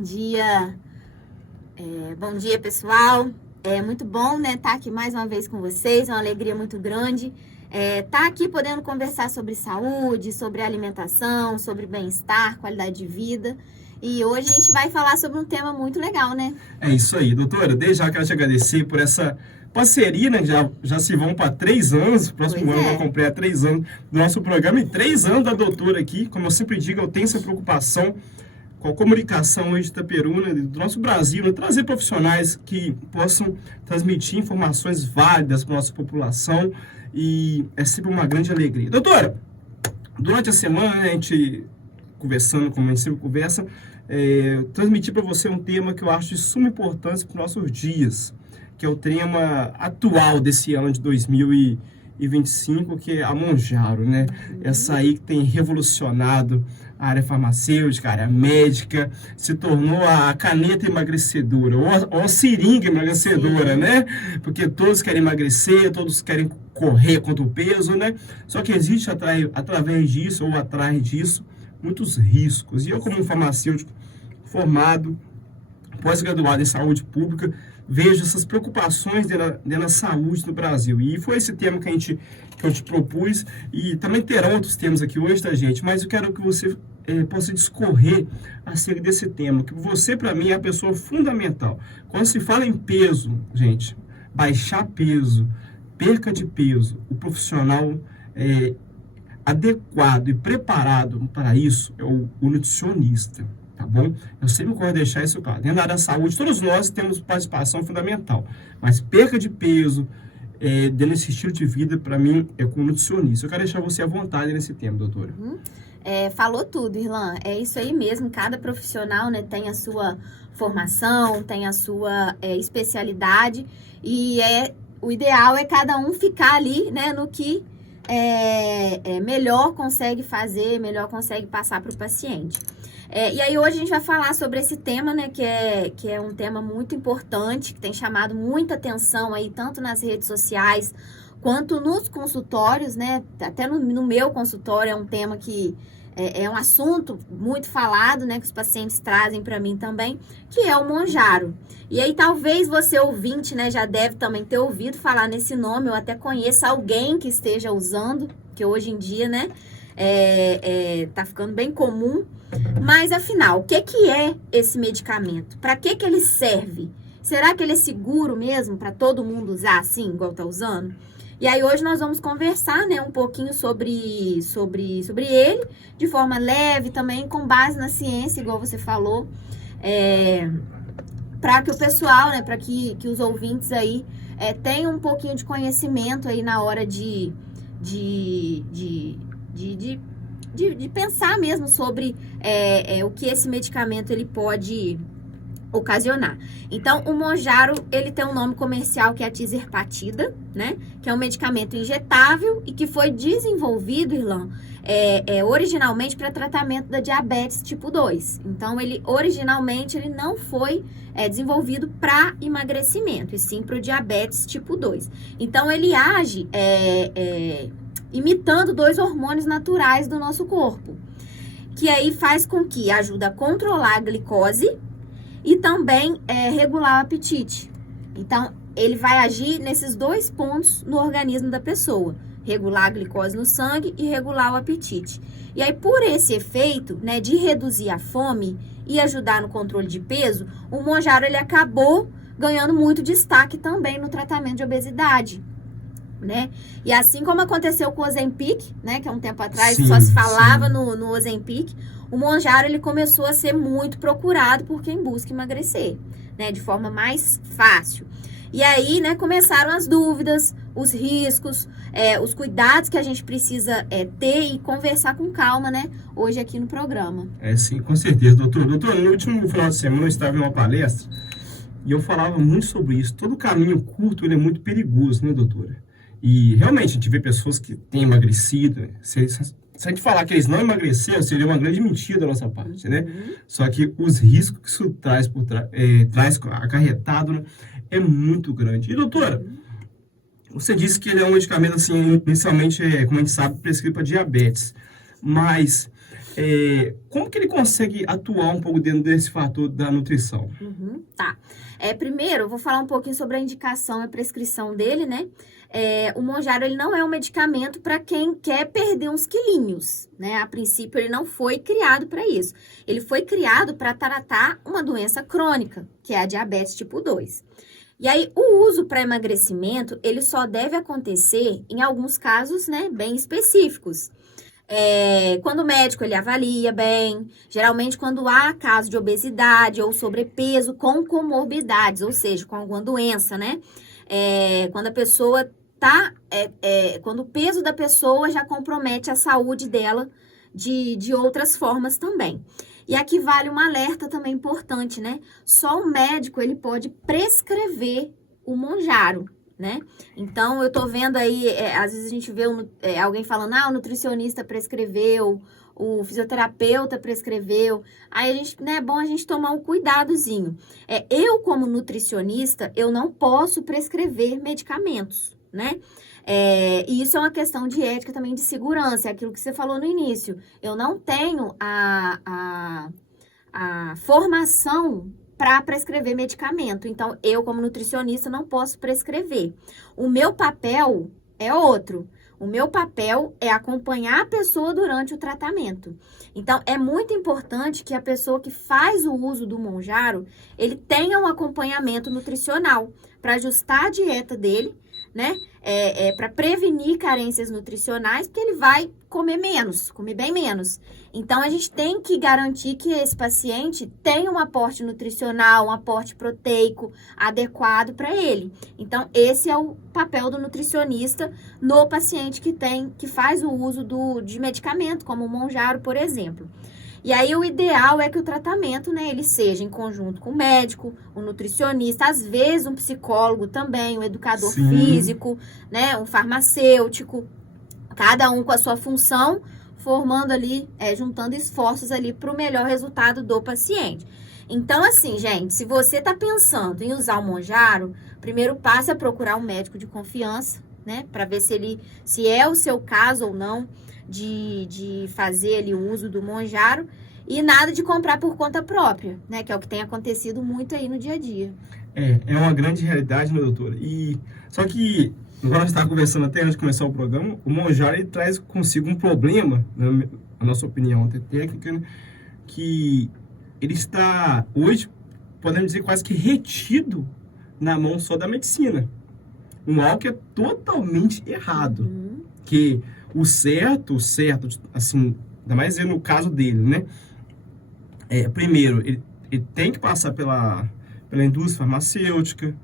Dia, bom dia, pessoal. É muito bom, né, estar aqui mais uma vez com vocês, uma alegria muito grande. Estar aqui podendo conversar sobre saúde, sobre alimentação, sobre bem-estar, qualidade de vida. E hoje a gente vai falar sobre um tema muito legal, né? É isso aí, doutora. Desde já quero te agradecer por essa parceria, né? Já se vão para 3 anos, próximo ano vai completar 3 anos do nosso programa e 3 anos da doutora aqui. Como eu sempre digo, eu tenho essa preocupação com a comunicação hoje de Itaperuna, do nosso Brasil, né? Trazer profissionais que possam transmitir informações válidas para a nossa população e é sempre uma grande alegria. Doutora, durante a semana, a gente conversando, como a gente sempre conversa, transmitir para você um tema que eu acho de suma importância para os nossos dias, que é o tema atual desse ano de 2025, que é a Mounjaro, né? Essa aí que tem revolucionado a área farmacêutica, a área médica, se tornou a caneta emagrecedora, ou a seringa emagrecedora, né? Porque todos querem emagrecer, todos querem correr contra o peso, né? Só que existe através disso, ou atrás disso, muitos riscos. E eu, como um farmacêutico formado, pós-graduado em saúde pública, vejo essas preocupações dentro da saúde no Brasil. E foi esse tema que eu te propus, e também terão outros temas aqui hoje, tá, gente? Mas eu quero que você possa discorrer acerca desse tema, que você, para mim, é a pessoa fundamental. Quando se fala em peso, gente, baixar peso, perca de peso, o profissional adequado e preparado para isso é o nutricionista, tá bom? Eu sempre gosto de deixar isso claro. Dentro da área da saúde, todos nós temos participação fundamental, mas perca de peso, dentro desse estilo de vida, para mim, é com o nutricionista. Eu quero deixar você à vontade nesse tema, doutora. Falou tudo, Irlan. É isso aí mesmo. Cada profissional, né, tem a sua formação, tem a sua especialidade, e o ideal é cada um ficar ali, né, no que melhor consegue fazer, melhor consegue passar para o paciente. E aí hoje a gente vai falar sobre esse tema, né, que é um tema muito importante, que tem chamado muita atenção aí, tanto nas redes sociais, quanto nos consultórios, né, até no meu consultório é um tema que é um assunto muito falado, né, que os pacientes trazem para mim também, que é o Mounjaro. E aí talvez você ouvinte, né, já deve também ter ouvido falar nesse nome, ou até conheça alguém que esteja usando, que hoje em dia, né, tá ficando bem comum. Mas afinal, o que é esse medicamento? Para que ele serve? Será que ele é seguro mesmo para todo mundo usar assim, igual tá usando? E aí hoje nós vamos conversar, né, um pouquinho sobre ele, de forma leve também, com base na ciência, igual você falou, para que o pessoal, né, para que os ouvintes aí tenham um pouquinho de conhecimento aí na hora de pensar mesmo sobre o que esse medicamento ele pode ocasionar. Então, o Mounjaro, ele tem um nome comercial que é a Tizerpatida, né? Que é um medicamento injetável e que foi desenvolvido, Irlan, originalmente para tratamento da diabetes tipo 2. Então, originalmente ele não foi desenvolvido para emagrecimento, e sim para o diabetes tipo 2. Então, ele age imitando 2 hormônios naturais do nosso corpo, que aí faz com que ajuda a controlar a glicose e também regular o apetite. Então, ele vai agir nesses 2 pontos no organismo da pessoa, regular a glicose no sangue e regular o apetite. E aí, por esse efeito, né, de reduzir a fome e ajudar no controle de peso, o Mounjaro, ele acabou ganhando muito destaque também no tratamento de obesidade, né? E assim como aconteceu com o Ozempic, né, que há um tempo atrás só se falava no Ozempic, o Mounjaro, ele começou a ser muito procurado por quem busca emagrecer, né, de forma mais fácil. E aí, né, começaram as dúvidas, os riscos, os cuidados que a gente precisa ter e conversar com calma, né, hoje aqui no programa. Sim, com certeza, doutor. Doutor, no último final de semana eu estava em uma palestra e eu falava muito sobre isso. Todo caminho curto, ele é muito perigoso, né, doutora? E realmente a gente vê pessoas que têm emagrecido, né? Se a gente falar que eles não emagreceram, seria uma grande mentira da nossa parte, né? Só que os riscos que isso traz acarretado, né, é muito grande. E, doutora, você disse que ele é um medicamento, assim, inicialmente, como a gente sabe, prescrito para diabetes. Mas Como que ele consegue atuar um pouco dentro desse fator da nutrição? Tá. Primeiro, eu vou falar um pouquinho sobre a indicação e a prescrição dele, né? O Monjaro, ele não é um medicamento para quem quer perder uns quilinhos, né? A princípio, ele não foi criado para isso. Ele foi criado para tratar uma doença crônica, que é a diabetes tipo 2. E aí, o uso para emagrecimento, ele só deve acontecer em alguns casos, né, bem específicos. Quando o médico ele avalia bem, geralmente quando há caso de obesidade ou sobrepeso com comorbidades, ou seja, com alguma doença, né? Quando a pessoa quando o peso da pessoa já compromete a saúde dela de outras formas também. E aqui vale um alerta também importante, né? Só o médico, ele pode prescrever o Monjaro, né? Então, eu tô vendo aí, às vezes a gente vê alguém falando, o nutricionista prescreveu, o fisioterapeuta prescreveu. Aí, é bom a gente tomar um cuidadozinho. Eu, como nutricionista, eu não posso prescrever medicamentos, né? E isso é uma questão de ética também, de segurança, é aquilo que você falou no início. Eu não tenho a formação para prescrever medicamento. Então, eu, como nutricionista, não posso prescrever. O meu papel é outro. O meu papel é acompanhar a pessoa durante o tratamento. Então, é muito importante que a pessoa que faz o uso do Monjaro, ele tenha um acompanhamento nutricional para ajustar a dieta dele, né? Para prevenir carências nutricionais, porque ele vai comer bem menos. Então, a gente tem que garantir que esse paciente tenha um aporte nutricional, um aporte proteico adequado para ele. Então, esse é o papel do nutricionista no paciente que faz o uso de medicamento, como o Monjaro, por exemplo. E aí, o ideal é que o tratamento, né, ele seja em conjunto com o médico, o nutricionista, às vezes um psicólogo também, um educador físico, né, um farmacêutico, cada um com a sua função, formando ali, juntando esforços ali para o melhor resultado do paciente. Então, assim, gente, se você está pensando em usar o Monjaro, o primeiro passo é procurar um médico de confiança, né, para ver se é o seu caso ou não, de fazer ali o uso do Monjaro, e nada de comprar por conta própria, né? Que é o que tem acontecido muito aí no dia a dia. É uma grande realidade, né, doutora? Só que, agora nós estávamos conversando até antes de começar o programa, o Monjaro, ele traz consigo um problema, na nossa opinião até técnica, né, que ele está, hoje, podemos dizer, quase que retido na mão só da medicina. Algo que é totalmente errado. Que o certo, assim, ainda mais no caso dele, né? Primeiro, ele tem que passar pela indústria farmacêutica,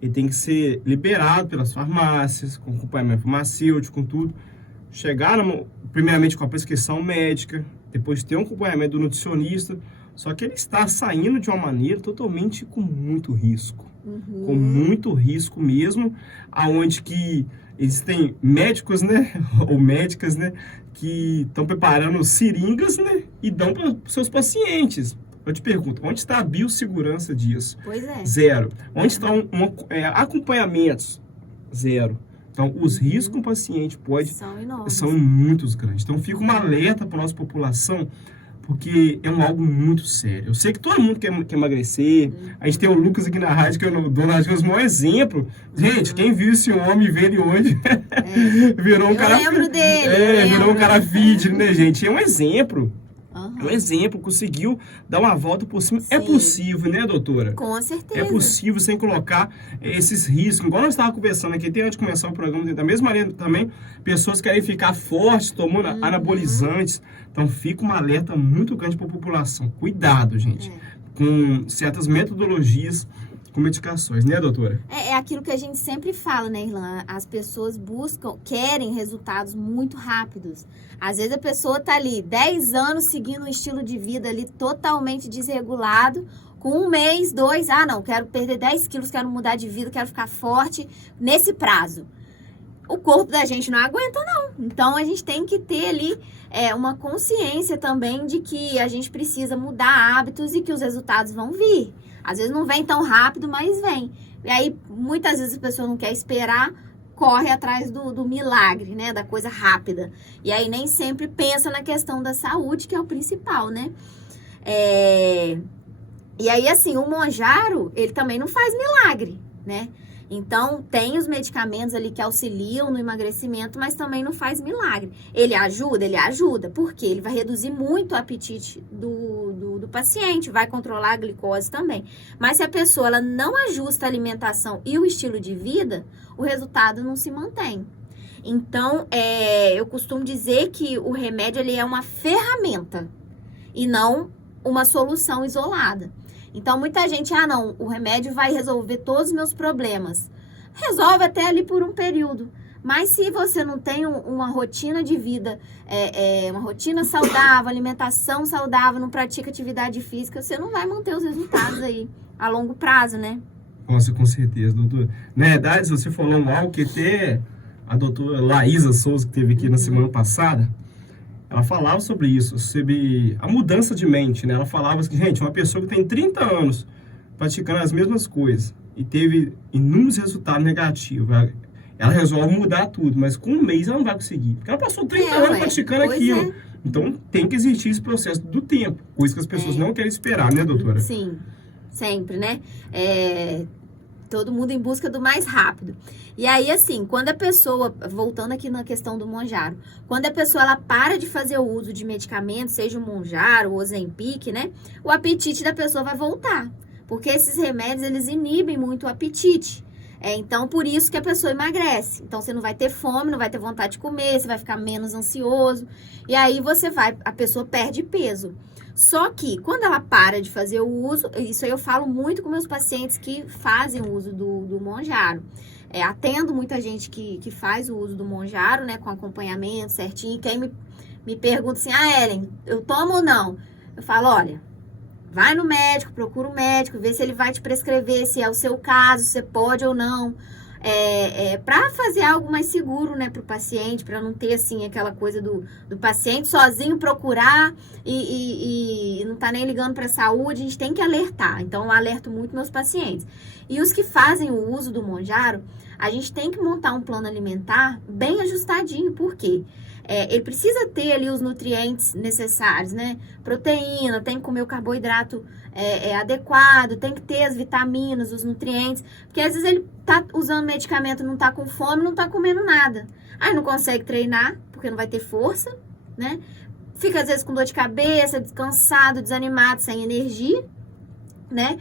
ele tem que ser liberado pelas farmácias, com acompanhamento farmacêutico, com tudo. Chegar, primeiramente, com a prescrição médica, depois ter um acompanhamento do nutricionista, só que ele está saindo de uma maneira totalmente com muito risco. Com muito risco mesmo, aonde que existem médicos, né, ou médicas, né, que estão preparando seringas, né, e dão para os seus pacientes. Eu te pergunto, onde está a biossegurança disso? Pois é. Zero. Onde estão acompanhamentos? Zero. Então, os riscos que o paciente são muitos grandes. Então, fica um alerta para a nossa população, porque é algo muito sério. Eu sei que todo mundo quer emagrecer. A gente tem o Lucas aqui na rádio, que é o dono da rádio, o maior exemplo. Gente, quem viu esse homem, vê ele hoje, virou um cara... Eu lembro dele. Virou um cara fit, né, gente? É um exemplo. É um exemplo, conseguiu dar uma volta por cima. Sim. É possível, né, doutora? Com certeza. É possível sem colocar esses riscos. Igual nós estávamos conversando aqui, até antes de começar o programa, da mesma maneira também, pessoas querem ficar fortes, tomando anabolizantes. Então, fica um alerta muito grande para a população. Cuidado, gente, com certas metodologias, com medicações, né, doutora? É aquilo que a gente sempre fala, né, Irlan? As pessoas querem resultados muito rápidos. Às vezes a pessoa tá ali 10 anos seguindo um estilo de vida ali totalmente desregulado, com 1 mês, 2, não, quero perder 10 quilos, quero mudar de vida, quero ficar forte nesse prazo. O corpo da gente não aguenta, não. Então, a gente tem que ter ali uma consciência também de que a gente precisa mudar hábitos e que os resultados vão vir. Às vezes não vem tão rápido, mas vem. E aí, muitas vezes a pessoa não quer esperar, corre atrás do milagre, né? Da coisa rápida. E aí nem sempre pensa na questão da saúde, que é o principal, né? E aí, assim, o Monjaro, ele também não faz milagre, né? Então, tem os medicamentos ali que auxiliam no emagrecimento, mas também não faz milagre. Ele ajuda? Ele ajuda. Por quê? Ele vai reduzir muito o apetite do paciente, vai controlar a glicose também. Mas se a pessoa ela não ajusta a alimentação e o estilo de vida, o resultado não se mantém. Então, eu costumo dizer que o remédio ele é uma ferramenta e não uma solução isolada. Então, muita gente, não, o remédio vai resolver todos os meus problemas. Resolve até ali por um período. Mas se você não tem uma rotina de vida, uma rotina saudável, alimentação saudável, não pratica atividade física, você não vai manter os resultados aí a longo prazo, né? Nossa, com certeza, doutora. Na verdade, você falou algo que até a doutora Laísa Souza, que esteve aqui na semana passada, ela falava sobre isso, sobre a mudança de mente, né? Ela falava que, gente, uma pessoa que tem 30 anos praticando as mesmas coisas e teve inúmeros resultados negativos, ela resolve mudar tudo, mas com um mês ela não vai conseguir, porque ela passou 30 anos praticando aquilo. Então, tem que existir esse processo do tempo, coisa que as pessoas não querem esperar, né, doutora? Sim, sempre, né? Todo mundo em busca do mais rápido. E aí, assim, quando a pessoa, voltando aqui na questão do Monjaro, quando a pessoa ela para de fazer o uso de medicamentos, seja o Monjaro, o Ozempic, né? O apetite da pessoa vai voltar. Porque esses remédios, eles inibem muito o apetite. Então, por isso que a pessoa emagrece. Então, você não vai ter fome, não vai ter vontade de comer, você vai ficar menos ansioso. E aí, a pessoa perde peso. Só que, quando ela para de fazer o uso, isso aí eu falo muito com meus pacientes que fazem o uso do Monjaro. Atendo muita gente que faz o uso do Monjaro, né, com acompanhamento certinho. Quem me pergunta assim, Ellen, eu tomo ou não? Eu falo, olha, vai no médico, procura o médico, vê se ele vai te prescrever, se é o seu caso, se você pode ou não. Para fazer algo mais seguro, né, para o paciente, para não ter, assim, aquela coisa do paciente sozinho procurar e não tá nem ligando para a saúde, a gente tem que alertar. Então, eu alerto muito meus pacientes. E os que fazem o uso do Monjaro, a gente tem que montar um plano alimentar bem ajustadinho, por quê? Ele precisa ter ali os nutrientes necessários, né? Proteína, tem que comer o carboidrato adequado, tem que ter as vitaminas, os nutrientes, porque às vezes ele tá usando medicamento, não tá com fome, não tá comendo nada. Aí não consegue treinar, porque não vai ter força, né? Fica às vezes com dor de cabeça, descansado, desanimado, sem energia, né?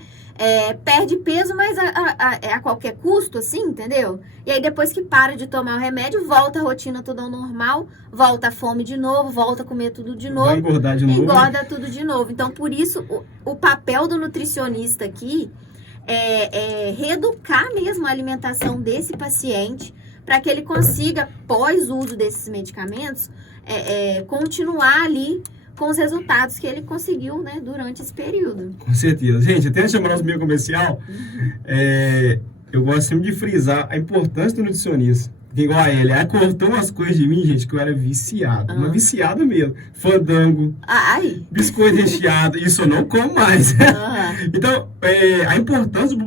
Perde peso, mas a qualquer custo, assim, entendeu? E aí, depois que para de tomar o remédio, volta a rotina toda ao normal, volta a fome de novo, volta a comer tudo de novo. Vai engordar de novo. Engorda tudo de novo. Então, por isso, o papel do nutricionista aqui é reeducar mesmo a alimentação desse paciente, para que ele consiga, pós uso desses medicamentos, continuar ali com os resultados que ele conseguiu, né, durante esse período. Com certeza. Gente, até chamar nosso meio comercial, eu gosto sempre de frisar a importância do nutricionista. Porque igual a ele, ela cortou umas coisas de mim, gente, que eu era viciado. Uma viciada mesmo. Fandango, biscoito recheado, isso eu não como mais. Então, a importância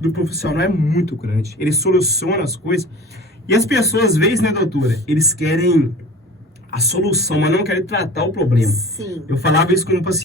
do profissional é muito grande. Ele soluciona as coisas. E as pessoas, às vezes, né, doutora, eles querem a solução, mas não querem tratar o problema. Sim. Eu falava isso com um paciente.